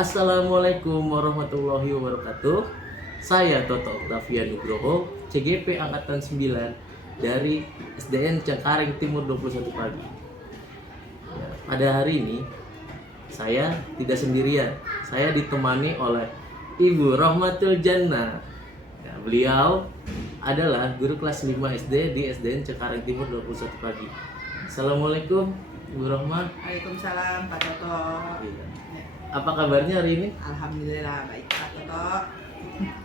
Assalamualaikum warahmatullahi wabarakatuh. Saya Toto Octavia Nugroho, CGP Angkatan 9 dari SDN Cengkareng Timur 21 Pagi. Pada hari ini saya tidak sendirian. Saya ditemani oleh Ibu Rohmatul Jannah. Beliau adalah guru kelas 5 SD di SDN Cengkareng Timur 21 Pagi. Assalamualaikum Ibu Rohmat. Waalaikumsalam Pak Toto. Iya. Ya. Apa kabarnya hari ini? Alhamdulillah baik Pak Toto.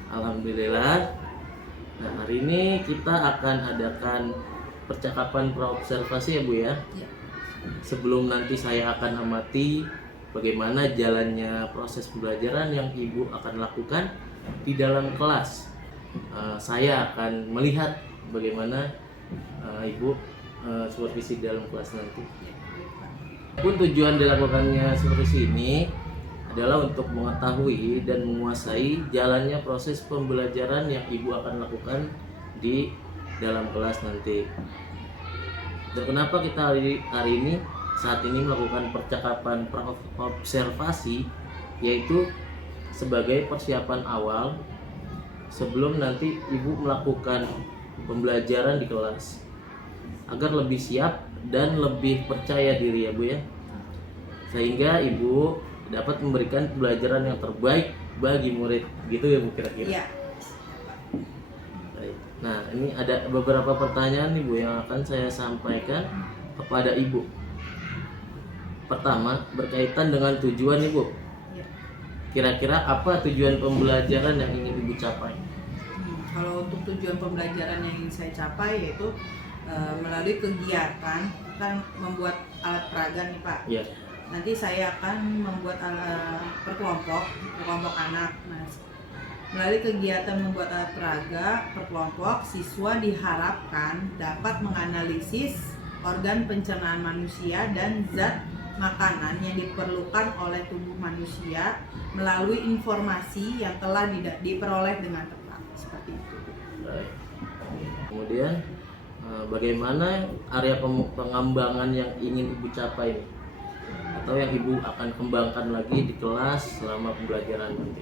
Alhamdulillah. Nah, hari ini kita akan adakan percakapan praobservasi ya Bu ya. Ya. Sebelum nanti saya akan amati bagaimana jalannya proses pembelajaran yang Ibu akan lakukan di dalam kelas. Saya akan melihat bagaimana Ibu supervisi dalam kelas nanti. Pun tujuan dilakukannya supervisi ini adalah untuk mengetahui dan menguasai jalannya proses pembelajaran yang Ibu akan lakukan di dalam kelas nanti. Dan kenapa kita hari ini saat ini melakukan percakapan observasi, yaitu sebagai persiapan awal sebelum nanti Ibu melakukan pembelajaran di kelas agar lebih siap dan lebih percaya diri ya Bu ya, sehingga Ibu dapat memberikan pembelajaran yang terbaik bagi murid, gitu ya Bu kira-kira. Iya. Baik. Nah, ini ada beberapa pertanyaan nih Bu yang akan saya sampaikan kepada Ibu. Pertama, berkaitan dengan tujuan Ibu. Ya. Kira-kira apa tujuan pembelajaran yang ingin Ibu capai? Kalau untuk tujuan pembelajaran yang ingin saya capai yaitu melalui kegiatan kan membuat alat peraga nih Pak. Ya. Nanti saya akan membuat perkelompok anak. Nah, melalui kegiatan membuat alat peraga perkelompok, siswa diharapkan dapat menganalisis organ pencernaan manusia dan zat makanan yang diperlukan oleh tubuh manusia melalui informasi yang telah diperoleh dengan tepat. Seperti itu. Baik. Kemudian bagaimana area pengembangan yang ingin Ibu capai atau yang Ibu akan kembangkan lagi di kelas selama pembelajaran nanti?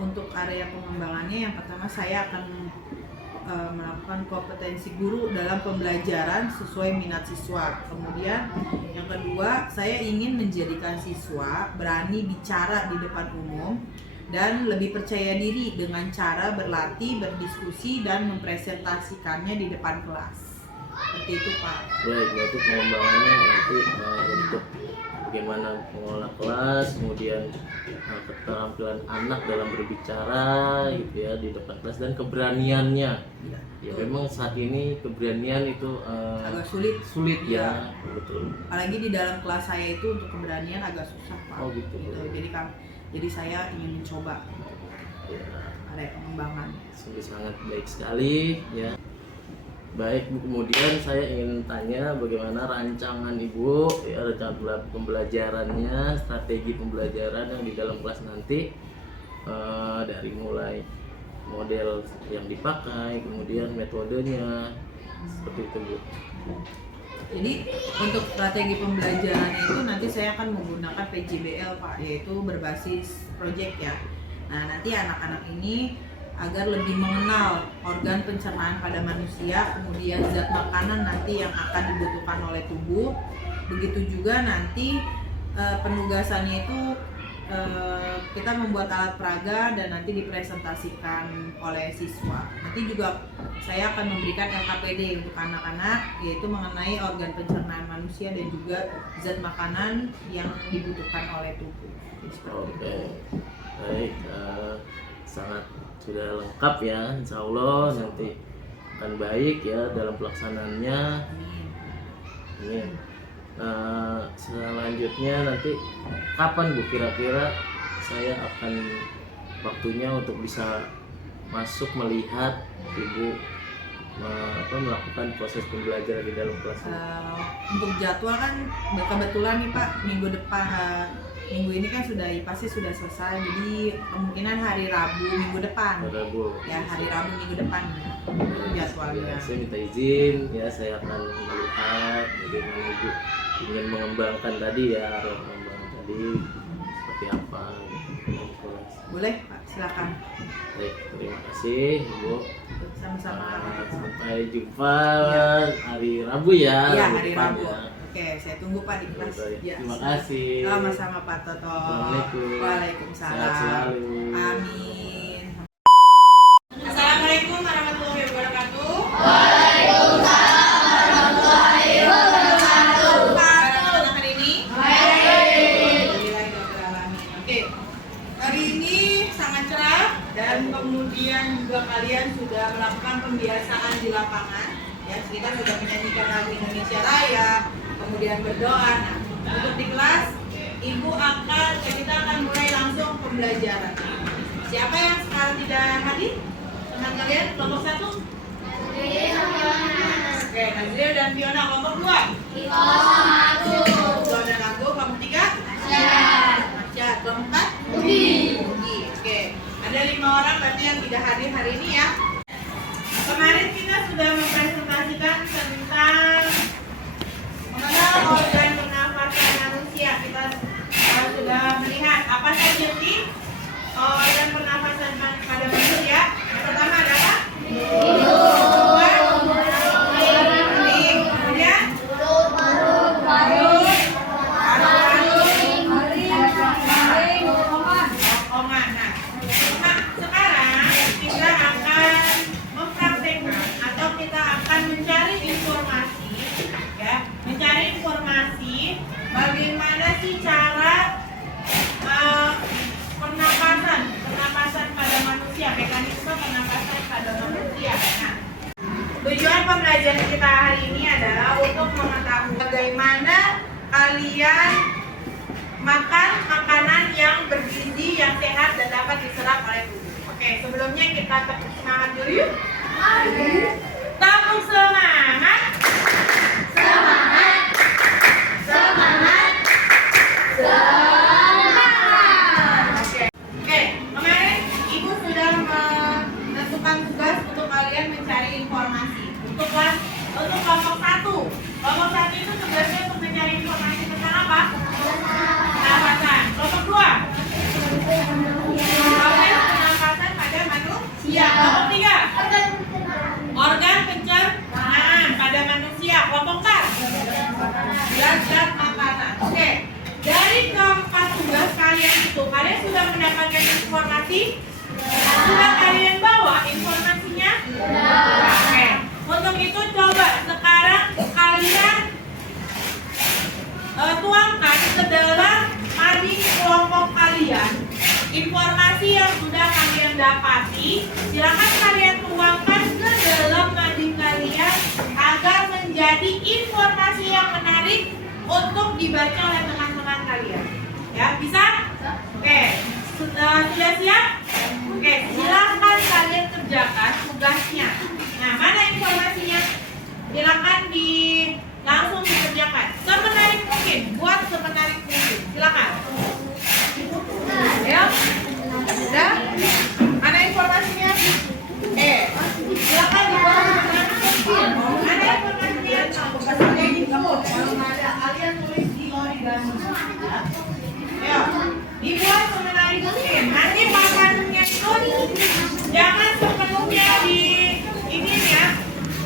Untuk area pengembangannya, yang pertama saya akan melakukan kompetensi guru dalam pembelajaran sesuai minat siswa. Kemudian yang kedua, saya ingin menjadikan siswa berani bicara di depan umum dan lebih percaya diri dengan cara berlatih, berdiskusi, dan mempresentasikannya di depan kelas. Seperti itu Pak. Baik, berarti pengembangannya nanti untuk bagaimana mengelola kelas, kemudian keterampilan anak dalam berbicara gitu ya di depan kelas, dan keberaniannya. Ya memang saat ini keberanian itu agak sulit ya, betul. Apalagi di dalam kelas saya itu untuk keberanian agak susah Pak. Oh gitu. Jadi saya ingin mencoba Ya, area pengembangan. sungguh sangat baik sekali ya. Baik Bu, kemudian saya ingin tanya bagaimana rancangan Ibu ya, rencana pembelajarannya, strategi pembelajaran yang di dalam kelas nanti, dari mulai model yang dipakai, kemudian metodenya, seperti itu Bu. Jadi untuk strategi pembelajaran itu nanti saya akan menggunakan PJBL Pak, yaitu berbasis project ya. Nah nanti anak-anak ini agar lebih mengenal organ pencernaan pada manusia, kemudian zat makanan nanti yang akan dibutuhkan oleh tubuh. Begitu juga nanti penugasannya itu kita membuat alat peraga dan nanti dipresentasikan oleh siswa. Nanti juga saya akan memberikan LKPD untuk anak-anak, yaitu mengenai organ pencernaan manusia dan juga zat makanan yang dibutuhkan oleh tubuh. Oke, baik, sangat sudah lengkap ya, insya Allah nanti akan baik ya dalam pelaksanaannya. Amin. Selanjutnya nanti kapan Bu kira-kira saya akan waktunya untuk bisa masuk melihat Ibu melakukan proses pembelajaran di dalam kelas? Untuk jadwal kan kebetulan nih Pak, minggu depan minggu ini kan pasti sudah selesai, jadi kemungkinan hari Rabu minggu depan. Hari Rabu minggu depan jadwalnya. Saya minta izin ya, saya akan melihat bagaimana Ibu ingin mengembangkan tadi ya, mengembangkan tadi seperti apa gitu. Boleh Pak, silakan. Baik, terima kasih Ibu. Sama-sama. Sampai jumpa Iya. hari Rabu ya. Iya, hari depan Rabu. ya. Oke, saya tunggu Pak di kelas. Baik, Ya, terima silakan. kasih. Sama-sama Pak Toto. Assalamualaikum. Waalaikumsalam. Sehat selalu. Amin. Assalamualaikum warahmatullahi wabarakatuh. Anak-anak hari ini? Alhamdulillahirrahmanirrahim. Oke. Hari ini sangat cerah dan kemudian juga kalian sudah melakukan pembiasaan di lapangan. Ya, kita sudah menyanyikan lagu Indonesia Raya, kemudian berdoa. Nah, untuk di kelas, kita akan mulai langsung pembelajaran. Siapa yang sekarang tidak hadir? Teman kalian kelompok 1? Oke, Nazril dan Fiona kelompok 2. Fiona dan aku kelompok 3. Masyad kelompok 4. Ugi. Oke, ada 5 orang berarti yang tidak hadir hari ini ya. Kemarin kita sudah mempresentasikan tentang mengenal organ pernafasan manusia. Kita sudah melihat apa saja sih organ pernafasan pada manusia. Yang pertama adalah hidung, kemudian mulut, paru-paru, kerongkongan. Nah, sekarang kita akan mempraktekkan atau kita akan mencari informasi, ya, bagaimana sih cara pernapasan pada manusia, mekanisme pernapasan pada manusia. Nah, tujuan pembelajaran kita hari ini adalah untuk mengetahui bagaimana kalian makan makanan yang bergizi, yang sehat dan dapat diserap oleh tubuh. Oke, sebelumnya kita tepuk semangat dulu yuk. Tepuk semangat. Oke, kemarin Ibu sudah menentukan tugas untuk kalian mencari informasi. Untuk kelompok 1. Kelompok 1 itu tugasnya untuk mencari informasi tentang apa? Pernapasan. Kelompok 2. Proses pernapasan pada manusia. Kelompok 3. Organ pencernaan pada manusia. Kelompok 4. Zat-zat makanan. Oke. Dari keempat tugas kalian itu, kalian sudah mendapatkan informasi? Sudah kalian bawa informasinya? Oke. Untuk itu coba sekarang kalian tuangkan ke dalam mading kelompok kalian informasi yang sudah kalian dapati. Silakan kalian tuangkan ke dalam mading kalian agar menjadi informasi yang menarik untuk dibaca oleh teman-teman kalian. Ya, bisa? Oke. Sudah siap? Oke, silakan kalian kerjakan tugasnya. Nah, mana informasinya? Silakan langsung dikerjakan. Semenarik mungkin, buat semenarik mungkin. Silakan. Ya. Sudah? Mana informasinya? Silakan dibuat semenarik mungkin. Mana informasinya? Kalau ada kalian tulis di origami. Ya. Dibuat semenarik mungkin. Nanti papannya itu jangan sepenuhnya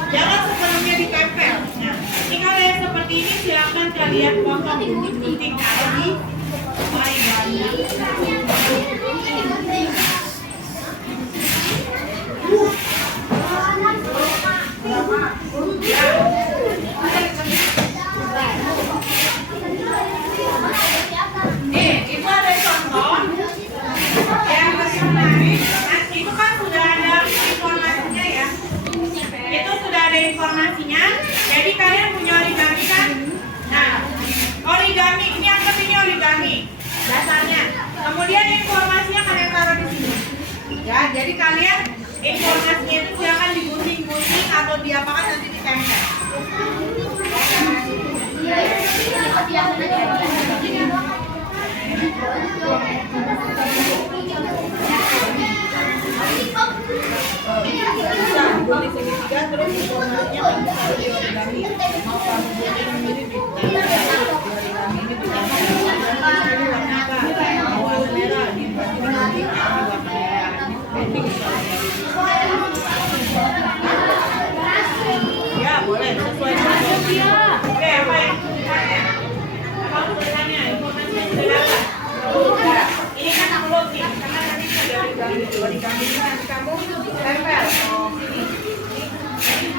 jangan sepenuhnya ditempel. Nah, ini kalau yang seperti ini silakan kalian potong gunting-gunting kalau di origami. Itu ada contoh yang lebih menarik. Nah, itu kan sudah ada informasinya ya. Itu sudah ada informasinya. Jadi kalian punya origami kan? Nah, origami ini anggap ini origami dasarnya. Kemudian informasinya kalian taruh di sini. Ya, jadi kalian informasinya itu silakan digunting-gunting atau diapakan nanti ditempel. Gunting segitiga terus informasinya kamu taruh di origami. Mau kamu gunting sendiri di origami ini ditempel. Warna apa? origami ini nanti kamu tempel. Oh, ini.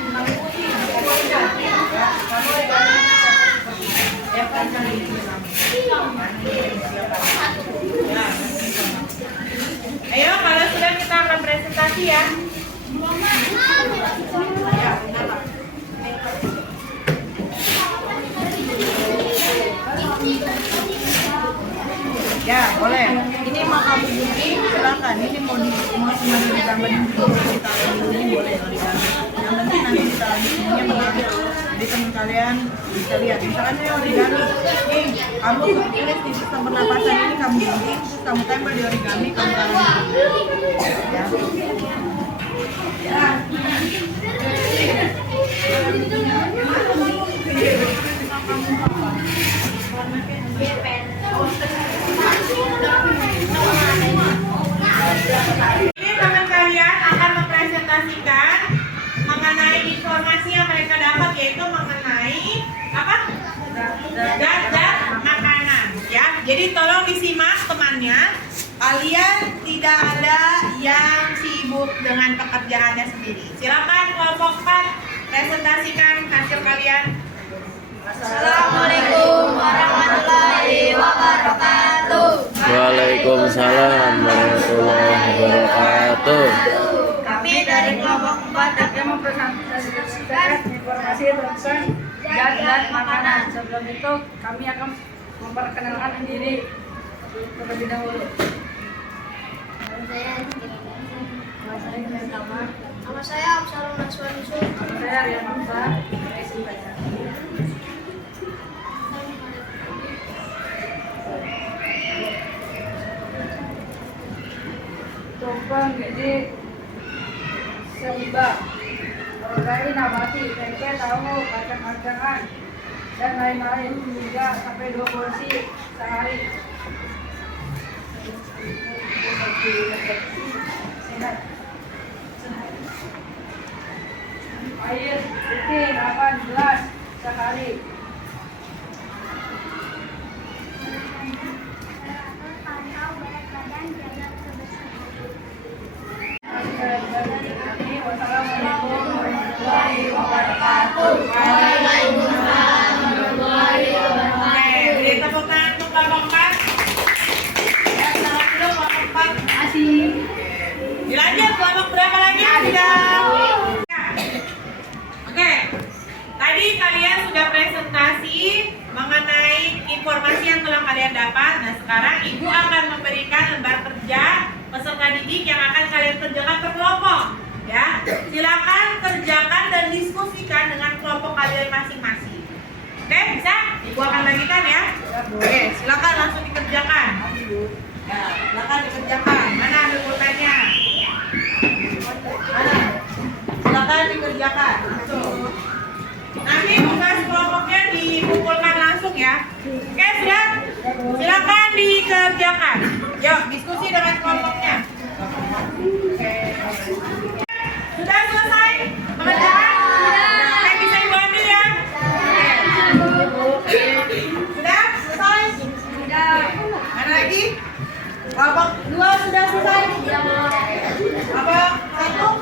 Kamu putih, kamu ikat. Ya, kamu origami seperti ini. Ya, panjang ini kamu. Ya. Ayo, kalau sudah kita akan presentasi ya. Ya, benar, Pak. Ya, boleh. Ini mau kamu gunting, silakan. Ini mau ditambahin dulu, ditaruh dulu ini boleh origami. Yang penting nanti ditaruh di sininya menarik. Jadi teman kalian bisa lihat. Misalkan saya origami, nih kamu tulis di sistem pernapasan ini kamu gunting, terus kamu tempel di origami, kamu taruh di sini. Ya. Ini teman kalian akan mempresentasikan mengenai informasi yang mereka dapat, yaitu mengenai apa? Zat-zat makanan, ya. Jadi tolong disimak temannya. Kalian tidak ada yang sibuk dengan pekerjaannya sendiri. Silakan kelompok 4 presentasikan hasil kalian. Assalamualaikum warahmatullahi wabarakatuh. Waalaikumsalam warahmatullahi wabarakatuh. Kami dari kelompok 4 akan mempresentasikan informasi tentang zat-zat makanan. Sebelum itu kami akan memperkenalkan diri terlebih dahulu. Nama saya Absalom Naswan Yusuf. Nama saya Rian Hamzah. Saya Sinta. Tumpeng gizi seimbang, protein nabati, tempe, tahu, kacang-kacangan, dan lain-lain hingga sampai 2 porsi sehari. Air putih 8 gelas sehari. Pantau berat badan, jaga kebersihan. Wassalamualaikum warahmatullahi wabarakatuh. Waalaikumsalam warahmatullahi wabarakatuh. Beri tepuk tangan untuk kelompok 4. Ya, selamat dulu kelompok 4. Masih. Dilanjut kelompok berapa lagi? Tidak. Oke. Tadi kalian sudah presentasi mengenai informasi yang telah kalian dapat. Nah, sekarang Ibu akan memberikan lembar kerja peserta didik yang akan kalian kerjakan per kelompok. Ya, silakan kerjakan dan diskusikan dengan kelompok kalian masing-masing. Oke, bisa? Ibu akan bagikan ya. Oke, silakan langsung dikerjakan. Ya, silakan dikerjakan. Mana ambil pulpennya? Mana? Silakan dikerjakan. Langsung. Nanti tugas kelompoknya dikumpulkan langsung ya. Oke, siap? Silakan dikerjakan. Yuk, diskusi dengan kelompoknya. Oke. Sudah selesai pengerjaan? Sudah. Bisa Ibu ambil ya? Oke. Sudah selesai? Sudah. Mana lagi? Kelompok 2 sudah selesai? Kelompok 1?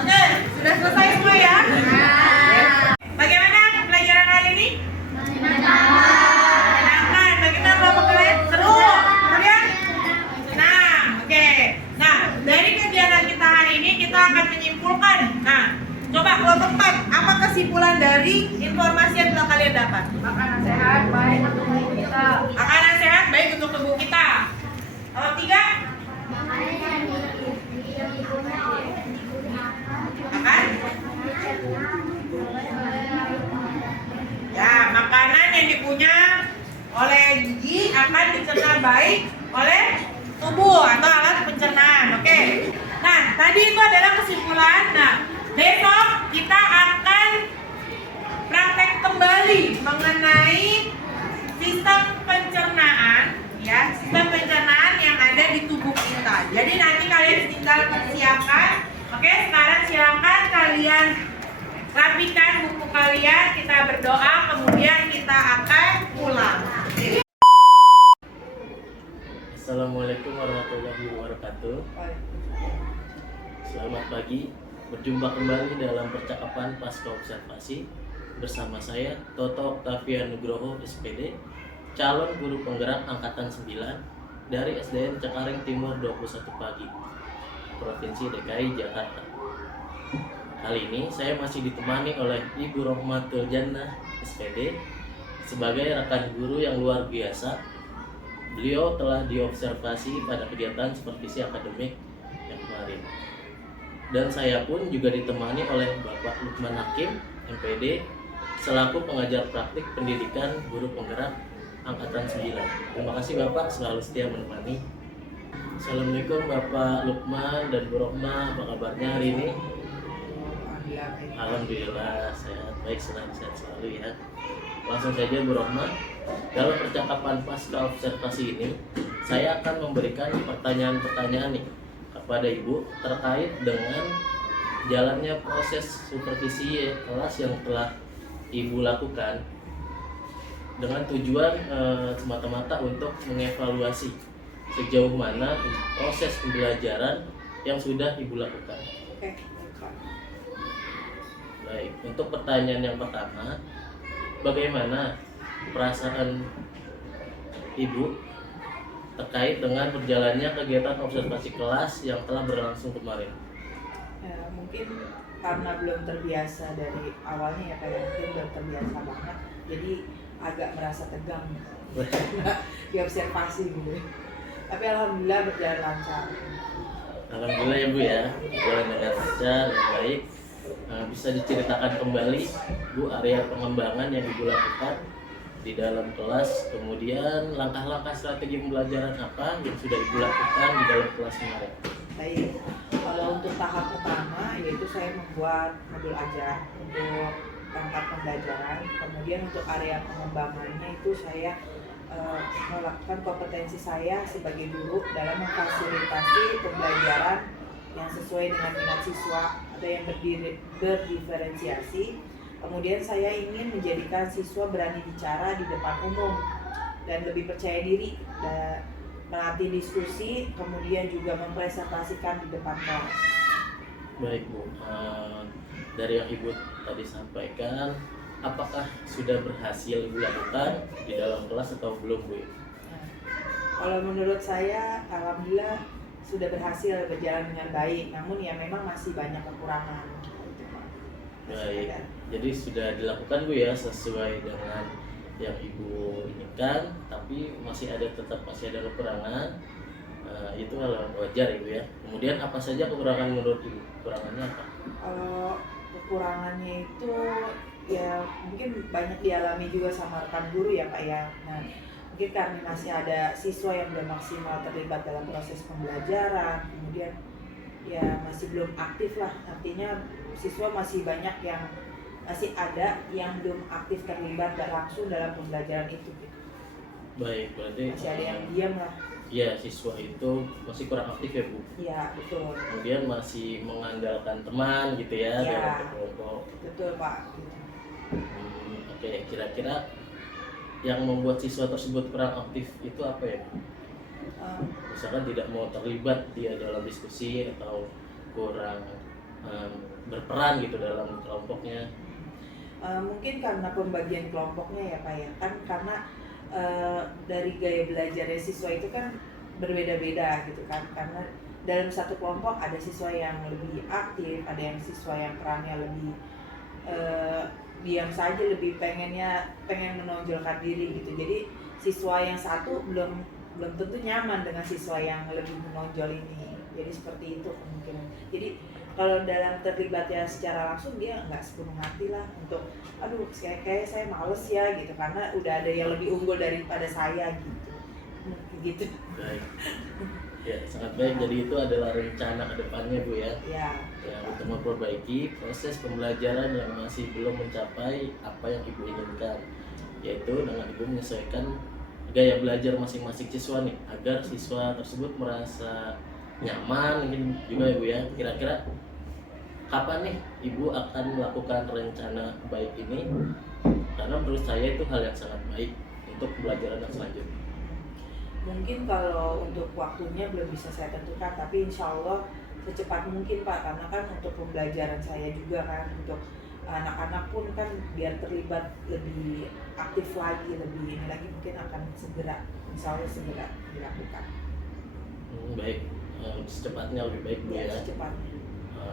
Oke, sudah selesai semua ya? Bagaimana pelajaran hari ini? Menyenangkan. Bagaimana kelompok kalian? Seru? Kemudian? Senang. Oke. Nah, dari kegiatan kita hari ini kita akan menyimpulkan. Nah, coba kelompok 4, apa kesimpulan dari informasi yang telah kalian dapat? Makanan sehat baik untuk tubuh kita. Makanan sehat baik untuk tubuh kita. Kelompok 3? Makan? Ya, makanan yang dipunya oleh gigi akan dicerna baik oleh tubuh atau alat pencernaan. Oke. Nah, tadi itu adalah kesimpulan. Nah, besok kita akan praktek kembali mengenai sistem pencernaan, ya, sistem pencernaan yang ada di tubuh kita. Jadi nanti kalian tinggal persiapkan. Oke, sekarang silakan kalian rapikan buku kalian, kita berdoa, kemudian kita akan pulang. Assalamualaikum warahmatullahi wabarakatuh. Selamat pagi, berjumpa kembali dalam percakapan pasca observasi bersama saya Toto Octavian Nugroho SPD, calon guru penggerak angkatan 9 dari SDN Cengkareng Timur 21 Pagi, Provinsi DKI Jakarta. Kali ini saya masih ditemani oleh Ibu Rohmatul Jannah SPD sebagai rekan guru yang luar biasa. Beliau telah diobservasi pada kegiatan supervisi akademik yang kemarin. Dan saya pun juga ditemani oleh Bapak Lukman Hakim, MPD, selaku pengajar praktik pendidikan guru penggerak angkatan 9. Terima kasih Bapak selalu setia menemani. Assalamualaikum Bapak Lukman dan Bu Rohma, apa kabarnya hari ini? Alhamdulillah sehat, baik, senang sehat selalu ya. Langsung saja Bu Rohma, dalam percakapan pasca observasi ini saya akan memberikan pertanyaan-pertanyaan nih kepada Ibu terkait dengan jalannya proses supervisi kelas yang telah Ibu lakukan dengan tujuan semata-mata untuk mengevaluasi sejauh mana proses pembelajaran yang sudah Ibu lakukan. Baik, untuk pertanyaan yang pertama, bagaimana perasaan Ibu terkait dengan berjalannya kegiatan observasi kelas yang telah berlangsung kemarin? Ya, mungkin karena belum terbiasa dari awalnya ya kayak mungkin belum terbiasa banget, jadi agak merasa tegang diobservasi gitu. Tapi alhamdulillah berjalan lancar. Alhamdulillah ya Bu ya, berjalan dengan lancar dan baik. Bisa diceritakan kembali Bu area pengembangan yang Ibu lakukan di dalam kelas, kemudian langkah-langkah strategi pembelajaran apa yang sudah Ibu lakukan di dalam kelas kemarin? Baik, kalau untuk tahap pertama yaitu saya membuat modul ajar untuk perangkat pembelajaran. Kemudian untuk area pengembangannya itu saya melakukan kompetensi saya sebagai guru dalam memfasilitasi pembelajaran yang sesuai dengan minat siswa atau yang berdiferensiasi. Kemudian saya ingin menjadikan siswa berani bicara di depan umum dan lebih percaya diri, dan melatih diskusi, kemudian juga mempresentasikan di depan kelas. Baik Bu, dari yang Ibu tadi sampaikan, apakah sudah berhasil Ibu lakukan di dalam kelas atau belum Bu? Nah, kalau menurut saya, alhamdulillah sudah berhasil berjalan dengan baik, namun ya memang masih banyak kekurangan. Baik, jadi sudah dilakukan Bu ya sesuai dengan yang Ibu inginkan, tapi masih ada kekurangan. Itu hal wajar Ibu ya. Kemudian apa saja kekurangan menurut Ibu? Kekurangannya apa? Kalau kekurangannya itu ya mungkin banyak dialami juga sama rekan guru ya Pak ya. Nah, mungkin karena masih ada siswa yang belum maksimal terlibat dalam proses pembelajaran, kemudian ya masih belum aktif lah, artinya siswa masih banyak yang masih ada yang belum aktif terlibat langsung dalam pembelajaran itu. Baik, berarti Masih ada yang diam lah. ya siswa itu masih kurang aktif ya Bu. Iya betul. Kemudian masih mengandalkan teman gitu ya, Ya. dalam kelompok. Betul Pak. Oke, kira-kira yang membuat siswa tersebut kurang aktif itu apa ya? Misalkan tidak mau terlibat dia dalam diskusi atau kurang berperan gitu dalam kelompoknya. Mungkin karena pembagian kelompoknya ya Pak ya, kan karena dari gaya belajarnya siswa itu kan berbeda-beda gitu kan, karena dalam satu kelompok ada siswa yang lebih aktif, ada yang siswa yang perannya lebih diam saja, lebih pengen menonjolkan diri gitu. Jadi siswa yang satu belum tentu nyaman dengan siswa yang lebih menonjol ini. Jadi seperti itu kemungkinan. Jadi kalau dalam terlibatnya secara langsung dia nggak sepenuh hati lah untuk aduh kayak saya males ya gitu, karena udah ada yang lebih unggul daripada saya gitu. Baik. Ya, sangat baik. Jadi itu adalah rencana ke depannya Bu ya. Ya. Ya, untuk memperbaiki proses pembelajaran yang masih belum mencapai apa yang Ibu inginkan, yaitu dengan Ibu menyesuaikan gaya belajar masing-masing siswa nih, agar siswa tersebut merasa nyaman mungkin juga Ibu ya. Kira-kira kapan nih Ibu akan melakukan rencana baik ini? Karena menurut saya itu hal yang sangat baik untuk pembelajaran yang selanjutnya. Mungkin kalau untuk waktunya belum bisa saya tentukan, tapi insya Allah secepat mungkin Pak, karena kan untuk pembelajaran saya juga kan, untuk anak-anak pun kan biar terlibat lebih aktif lagi, lebih ini lagi, mungkin akan segera, insya Allah segera dilakukan. Baik, secepatnya lebih baik Bu Ya, ya. secepatnya.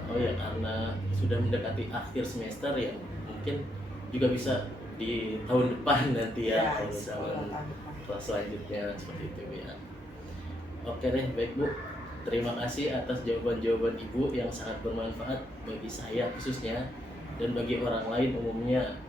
Oh ya, karena sudah mendekati akhir semester ya, mungkin juga bisa di tahun depan nanti ya, kalau misalnya kelas selanjutnya seperti itu Bu ya. Oke deh, baik Bu. Terima kasih atas jawaban-jawaban Ibu yang sangat bermanfaat bagi saya khususnya dan bagi orang lain umumnya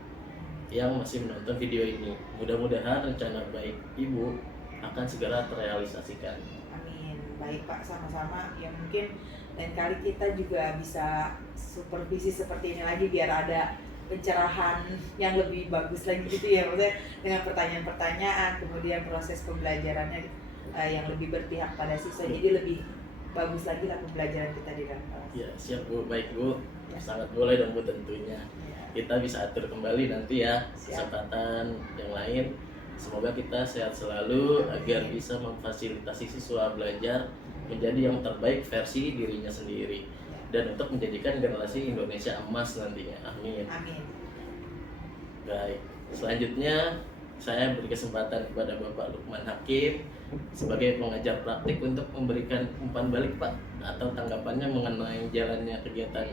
yang masih menonton video ini. Mudah-mudahan rencana baik Ibu akan segera terrealisasikan. Amin. Baik Pak, sama-sama. Ya mungkin lain kali kita juga bisa supervisi seperti ini lagi biar ada pencerahan yang lebih bagus lagi gitu ya, maksudnya dengan pertanyaan-pertanyaan, kemudian proses pembelajarannya yang lebih berpihak pada siswa, jadi lebih bagus lagi lah pembelajaran kita di dalam kelas. Ya, siap Bu. Baik Bu. Ya. Sangat boleh dong Bu tentunya. Ya. Kita bisa atur kembali nanti ya Siap. kesempatan yang lain. Semoga kita sehat selalu agar bisa memfasilitasi siswa belajar menjadi yang terbaik versi dirinya sendiri dan untuk menjadikan generasi Indonesia emas nantinya. Amin. Amin. Baik. Selanjutnya saya beri kesempatan kepada Bapak Lukman Hakim sebagai pengajar praktik untuk memberikan umpan balik Pak atau tanggapannya mengenai jalannya kegiatan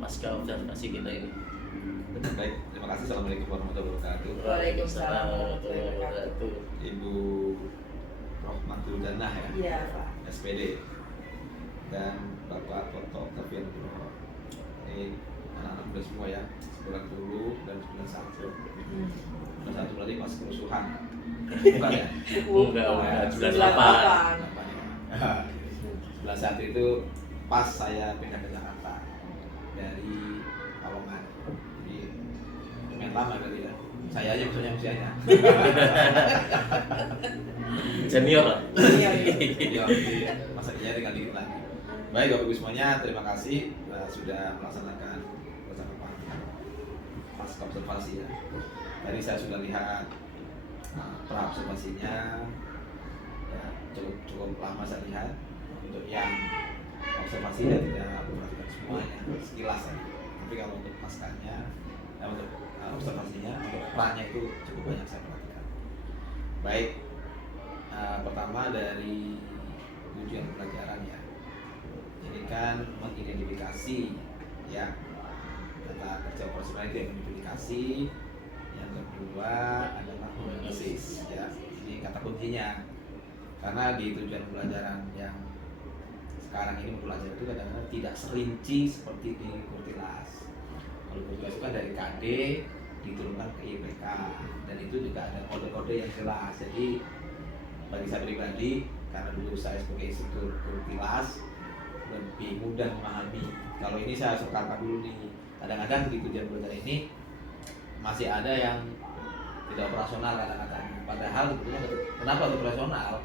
pasca observasi kita ini. Baik, terima kasih. Assalamualaikum warahmatullahi wabarakatuh. Waalaikumsalam warahmatullahi wabarakatuh. Ibu Rohmatul Jannah ya, Iya Pak. SPD, dan Bapak Toto Tafian Nugroho. Ini anak-anak muda semua ya, 90 dan 91. 91 berarti pas kerusuhan. Bukan ya? Enggak, 98. 91 itu pas saya pindah ke Jakarta dari Pekalongan. Jadi lumayan lama berarti ya. Saya aja maksudnya usianya. Senior lah. Iya, Jadi masa iya dengan dikit lagi. Baik Bapak Ibu semuanya, terima kasih sudah melaksanakan bersama pasca observasi ya. Tadi saya sudah lihat pra observasinya, ya, cukup lama saya lihat. Untuk yang observasi ya tidak perhatikan semuanya, sekilas saja. Tapi kalau untuk paskanya, untuk observasinya, untuk pra-nya itu cukup banyak saya perhatikan. Baik, pertama dari tujuan pelajaran ya. Jadi kan mengidentifikasi ya data kerja operasional itu yang mengidentifikasi. Yang kedua adalah analisis ya. Ini kata kuncinya. Karena di tujuan pembelajaran yang sekarang ini mempelajari itu kadang-kadang tidak serinci seperti di Kurtilas. Kalau Kurtilas itu kan dari KD diturunkan ke IPK dan itu juga ada kode-kode yang jelas. Jadi bagi saya pribadi, karena dulu saya sebagai instruktur Kurtilas lebih mudah memahami. Kalau ini saya harus rekamkan dulu nih. Kadang-kadang di tujuan belajar ini masih ada yang tidak operasional kadang-kadang. Padahal sebetulnya kenapa operasional?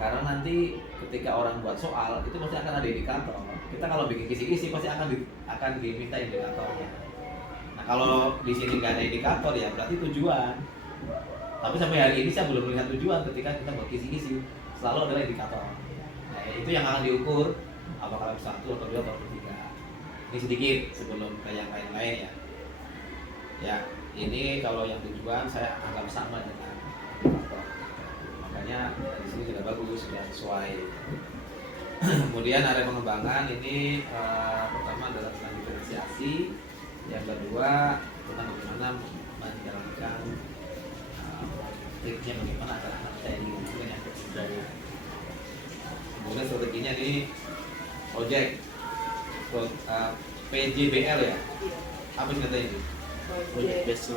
Karena nanti ketika orang buat soal itu pasti akan ada indikator. Kita kalau bikin kisi-kisi pasti akan diminta indikatornya. Nah kalau di sini nggak ada indikator ya berarti tujuan. Tapi sampai hari ini saya belum melihat tujuan ketika kita buat kisi-kisi. Selalu ada indikator. Nah itu yang akan diukur apakah level 1 atau 2 atau 3. Ini sedikit sebelum ke yang lain-lain ya. Ya ini kalau yang tujuan saya anggap sama dengan indikator. Makanya di sini sudah bagus, sudah sesuai. Kemudian area pengembangan ini pertama adalah tentang diferensiasi, yang kedua tentang bagaimana menjalankan triknya bagaimana agar anak saya ini dari kemudian strateginya di project PJBL ya. Apa sih katanya ini? Project based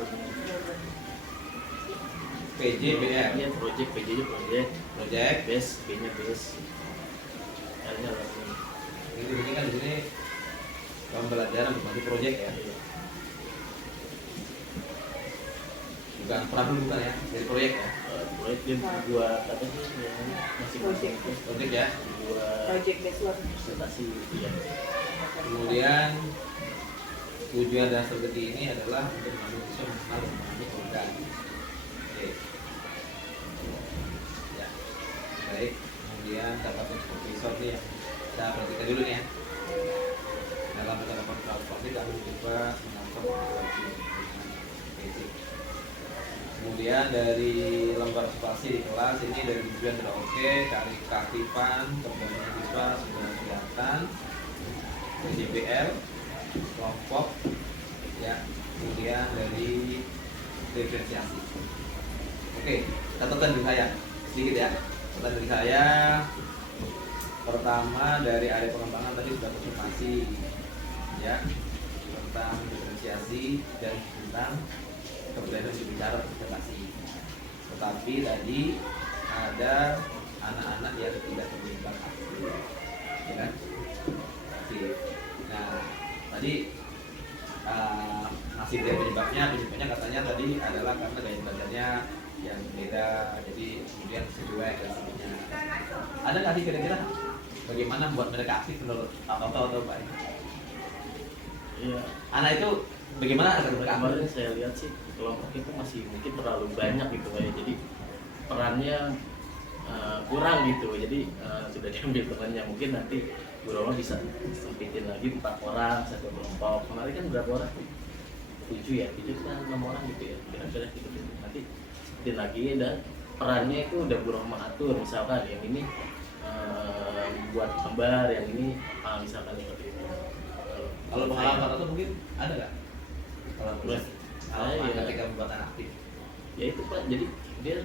PJBL. ya, project PJ nya project base, B nya base, L nya learning. Ini kan di sini pembelajaran berarti project ya. Bukan pernah dulu bukan ya, dari proyek ya. Proyek dia dua kata sih masih Project ya. dua Project based learning. presentasi ya. Kemudian tujuan dan strategi ini adalah untuk membantu siswa mengenal dan memahami program. Oke. Ya. Baik, kemudian catatan supervisor nih yang kita perhatikan dulu nih ya. Dalam penerapan transportasi kami mencoba menangkap basic. Kemudian dari lembar spasi di kelas ini dari tujuan sudah oke, keaktifan, kemudian siswa sudah kelihatan, JBL, kelompok, ya, kemudian dari diferensiasi. Oke, catatan dari saya sedikit ya. Catatan dari saya pertama dari area pengembangan tadi sudah konfirmasi ya tentang diferensiasi dan tentang kemudian bicara presentasi. Tetapi tadi ada anak-anak yang tidak terlibat aktif, ya kan? Aktif. Nah, tadi masih dari penyebabnya katanya tadi adalah karena gaya belajarnya yang beda, jadi kemudian sesuai dan sebagainya. Ada nggak sih kira-kira bagaimana buat mereka aktif menurut atau Pak? Iya. Anak itu bagaimana agar mereka aktif? Kemarin saya lihat sih kelompok itu masih mungkin terlalu banyak gitu ya, jadi perannya kurang gitu, jadi sudah diambil temannya. Mungkin nanti Bu Roma bisa sempitin lagi 4 orang satu kelompok. Kemarin kan berapa orang? 7 ya, 7 kan 6 orang gitu ya, kira-kira gitu. Nanti sempitin lagi dan perannya itu udah Bu Roma atur, misalkan yang ini buat gambar, yang ini misalkan seperti itu. Kalau pengalaman atau mungkin ada nggak? Kalau Saya ya. ketika membuat anak aktif, Ya itu Pak, jadi dia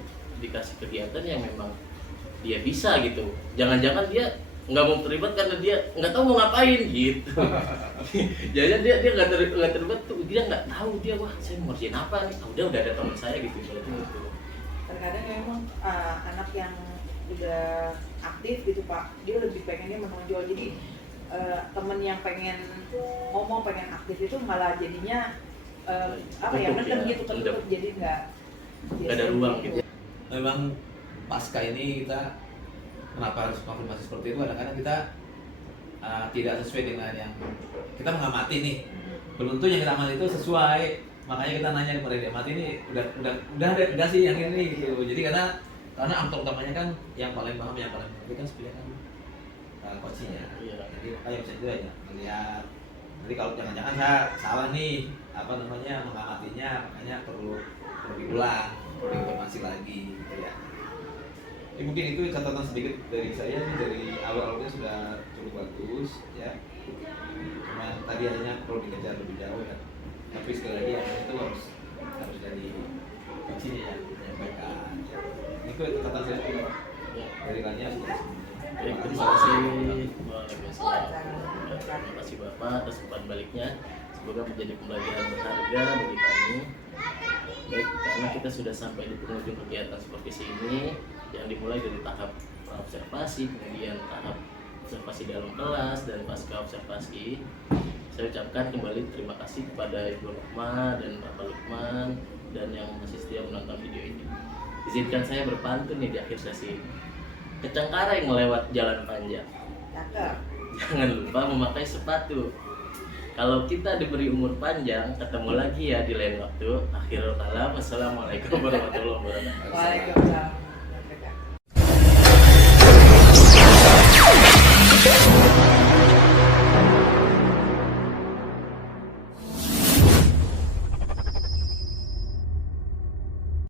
dikasih kegiatan yang memang dia bisa gitu. Jangan-jangan dia nggak mau terlibat karena dia nggak tahu mau ngapain gitu. Jadi dia nggak terlibat tuh, dia nggak tahu dia, wah saya mau ngerjain apa nih. Udah ada teman saya gitu. Gitu. Terkadang memang anak yang udah aktif gitu Pak, dia lebih pengennya menonjol. Jadi temen yang pengen ngomong, pengen aktif itu malah jadinya neken gitu, ketutup, jadi nggak ada ruang gitu. memang pasca ini kita kenapa harus konfirmasi seperti itu? Kadang-kadang kita tidak sesuai dengan yang kita mengamati nih. Belum tentu yang kita amati itu sesuai, makanya kita nanya kepada dia mati ini udah ada enggak sih yang ini gitu. Jadi karena aktor utamanya kan yang paling paham, yang paling mengerti kan sebenarnya kan coachnya. Iya. Jadi makanya bisa itu aja melihat. Jadi kalau jangan-jangan saya salah nih mengamatinya, makanya perlu diulang, perlu informasi lagi gitu ya. Mungkin itu catatan sedikit dari saya sih, dari awalnya sudah cukup bagus ya. Cuma tadi hanya perlu dikejar lebih jauh ya. Tapi sekali lagi yang itu harus dari sini ya, menyampaikan. Itu catatan saya dari Rania sudah semuanya. Baik, terima kasih. Terima kasih Bapak atas umpan baliknya. Semoga menjadi pembelajaran berharga bagi kami. Baik, karena kita sudah sampai di penghujung kegiatan seperti ini, yang dimulai dari tahap observasi, kemudian tahap observasi dalam kelas, dan pasca observasi. Saya ucapkan kembali terima kasih kepada Ibu Rokma dan Bapak Lukman dan yang masih setia menonton video ini. Izinkan saya berpantun nih di akhir sesi ini. Kecengkareng melewat jalan panjang. cakep. Jangan lupa memakai sepatu. Kalau kita diberi umur panjang, ketemu lagi ya di lain waktu. Akhirul kalam, wassalamualaikum warahmatullahi wabarakatuh. Waalaikumsalam.